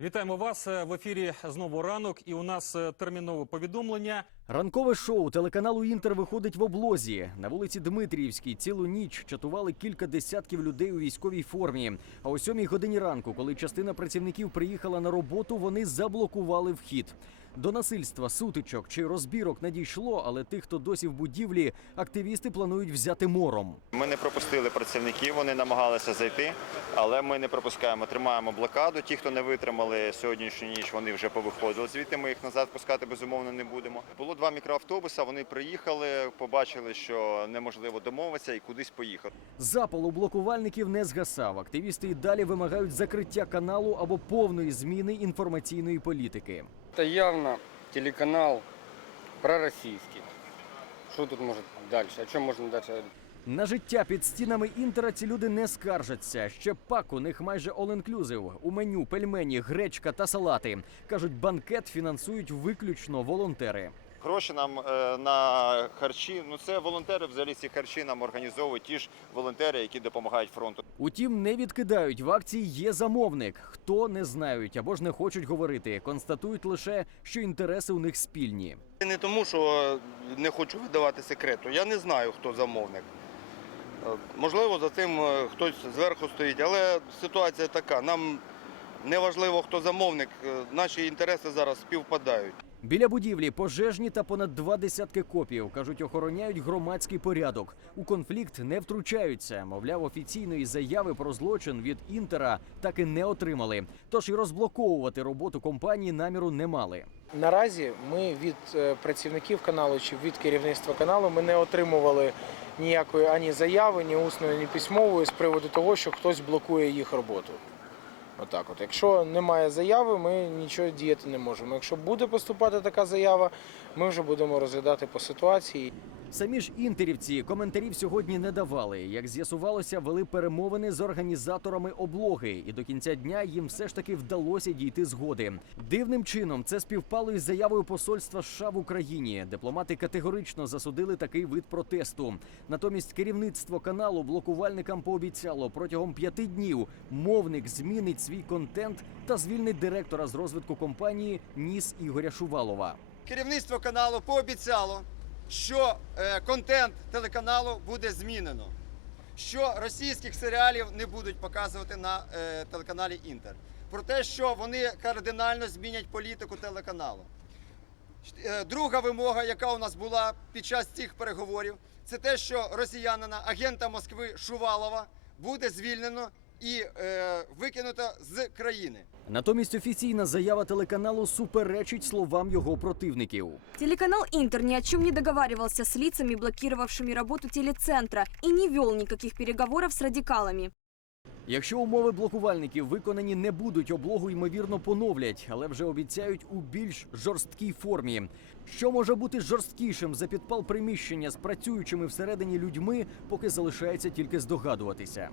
Вітаємо вас Е, в ефірі. Знову ранок, і у нас е, термінове повідомлення. Ранкове шоу телеканалу Інтер виходить в облозі. На вулиці Дмитріївській цілу ніч чатували кілька десятків людей у військовій формі. А о сьомій годині ранку, коли частина працівників приїхала на роботу, вони заблокували вхід. До насильства, сутичок чи розбірок не дійшло, але тих, хто досі в будівлі, активісти планують взяти мором. Ми не пропустили працівників, вони намагалися зайти, але ми не пропускаємо. Тримаємо блокаду. Ті, хто не витримали сьогоднішню ніч, вони вже повиходили. Звідти ми їх назад пускати безумовно не будемо. Було два мікроавтобуса. Вони приїхали, побачили, що неможливо домовитися і кудись поїхали. Запал у блокувальників не згасав. Активісти і далі вимагають закриття каналу або повної зміни інформаційної політики. Это явно телеканал пророссийский. Що тут може далі? О чому можна далі? На життя під стінами інтера ці люди не скаржаться. Ще пак у них майже all-inclusive. У меню пельмені, гречка та салати. кажуть, банкет фінансують виключно волонтери. Гроші нам е, на харчі. Ну це волонтери. Взагалі ці харчі нам організовують ті ж волонтери, які допомагають фронту. Утім, не відкидають в акції. Є замовник. Хто не знають або ж не хочуть говорити. Констатують лише, що інтереси у них спільні. Не тому, що не хочу видавати секрету. Я не знаю, хто замовник. Е, Можливо, за цим е, хтось зверху стоїть, але ситуація така. Нам не важливо, хто замовник. Наші інтереси зараз співпадають. Біля будівлі пожежні та понад два десятки копів кажуть, охороняють громадський порядок. У конфлікт не втручаються. Мовляв, офіційної заяви про злочин від інтера так і не отримали. Тож і розблоковувати роботу компанії наміру не мали. Наразі ми від е, працівників каналу чи від керівництва каналу ми не отримували ніякої ані заяви, ні усної, ні письмової з приводу того, що хтось блокує їх роботу. Отак, от. Якщо немає заяви, ми нічого діяти не можемо. Якщо буде поступати така заява, ми вже будемо розглядати по ситуації. Самі ж інтерівці коментарів сьогодні не давали. Як з'ясувалося, вели перемовини з організаторами облоги, і до кінця дня їм все ж таки вдалося дійти згоди. Дивним чином це співпало із заявою посольства США в Україні. Дипломати категорично засудили такий вид протесту. Натомість керівництво каналу блокувальникам пообіцяло протягом п'яти днів мовник змінить свій контент та звільнить директора з розвитку компанії Ніс Ігоря Шувалова. керівництво каналу пообіцяло, що е, контент телеканалу буде змінено, що російських серіалів не будуть показувати на е, телеканалі Інтер. Про те, що вони кардинально змінять політику телеканалу. Е, Друга вимога, яка у нас була під час цих переговорів, це те, що росіянина, агента Москви Шувалова, буде звільнено і е, викинуто з країни. Натомість офіційна заява телеканалу суперечить словам його противників. Телеканал «Интер» ни о чем не договаривался с лицами, блокировавшими работу телецентра, и не вел никаких переговоров с радикалами. Якщо умови блокувальників виконані не будуть, облогу ймовірно поновлять, але вже обіцяють у більш жорсткій формі. Що може бути жорсткішим за підпал приміщення з працюючими всередині людьми, поки залишається тільки здогадуватися.